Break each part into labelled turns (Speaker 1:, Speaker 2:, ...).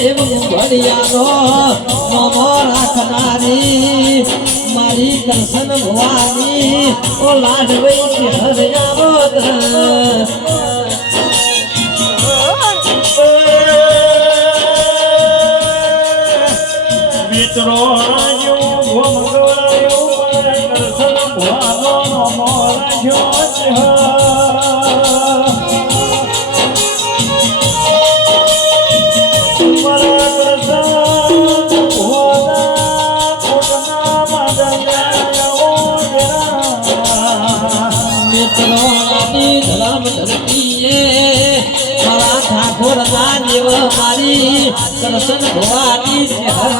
Speaker 1: માદેવ ભણિયાનો નમો રાખનારી મારી દર્શન ભવાની ઓ લાડવઈ હરિયાવત
Speaker 2: મિત્રો મારા દર્શન ભવાનો નમો રાજો મારા
Speaker 1: મિત્રો રાની ધરમ ધરતીએ. મારા ઠાકોર દેવ મારી દર્શન ભવાની હર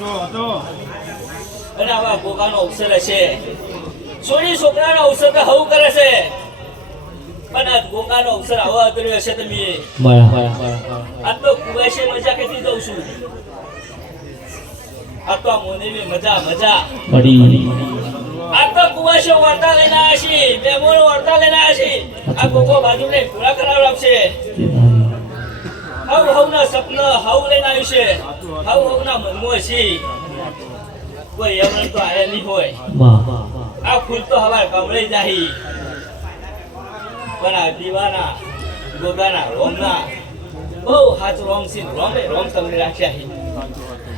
Speaker 2: હતો હતો
Speaker 3: અને આવા ગોગાનો અવસર હશે. સોની છોકરાનો અવસર તો હવું કરે છે. પણ આ ગોગાનો અવસર આવો આદર્યો હશે તમે. આ તો કુવાશે મજા કેથી જઉં છું. આ તો મોનેવી મજા મજા. આ તો કુવાશો વાર્તા લઈને આવ્યા છે વાર્તા લઈને આવ્યા છે આ ગોગો બાજુ ને પૂરા કરાવ આપશે હવ હવના સપના હવ લઈને આવ્યું છે. હવ હવના મનમાં છે. કોઈ એમને તો આયા નહીં હોય. આ ફૂલ તો હવા કમળે જાહી. પણ આ દીવાના ગોગાના રોમના બહુ હાથ રોમ છે રોમે રોમ તમને રાખ્યા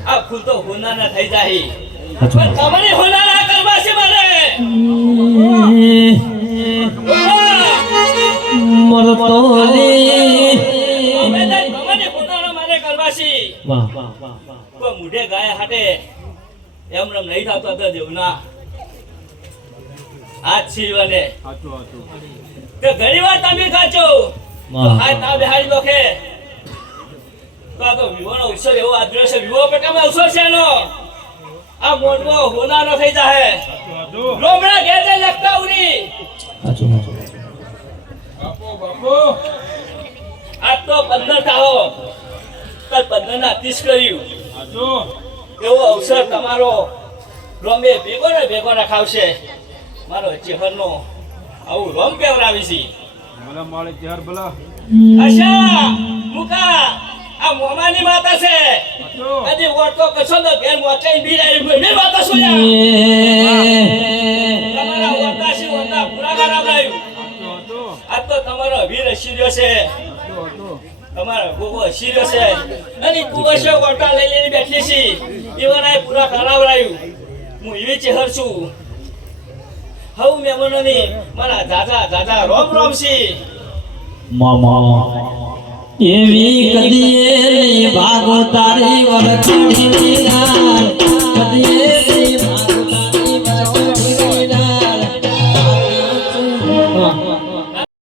Speaker 3: આ ફૂલ તો હોનાના થઈ જાહી. પણ તમારે હોનાના કરવા છે મારે ગાય હાટે એમ નહીં થતો હતો દેવના. આ
Speaker 2: હતો
Speaker 3: તો ઘણી વાર તમે ખાચો આ તા બિહારી લોખે તો આ તો વિવોનો અવસર એવો આદર્યો છે. વિવો પેટામાં અવસર છે નો આ મોઢમાં હોનારો થઈ જાહે. લોમડા ઘેર લખતા ઉની.
Speaker 2: બાપો બાપો.
Speaker 3: આ તો પંદર થાઓ કાલ પંદર ના ત્રીસ કર્યું એવો અવસર તમારો રોમે ભેગો ને ભેગો રખાવશે મારો ચેહરનો આવું રોમ કેવરાવી છે
Speaker 2: ભલા માળે ચાર ભલા.
Speaker 3: આશા મુકા આ મોમાની માતા છે કદી ઓળતો કશો તો ઘેર મોચાઈ બી રહી મે માતા છો તમારા ઓળખા છે ઓળખા પૂરા કરાવડાયું આ તો તમારો વીર શિર્યો છે. તમારો ગોગો શિર્યો છે. અને કુવશો ઓળખા લઈ લઈને બેઠી છે. એવાના પૂરા કરાવડાયું. હું એવી ચહેર છું. હવ મહેમાનોની, મારા દાદા દાદા, રોમ રોમ છે.
Speaker 1: એવી કદી ભાગો તારી વરખડી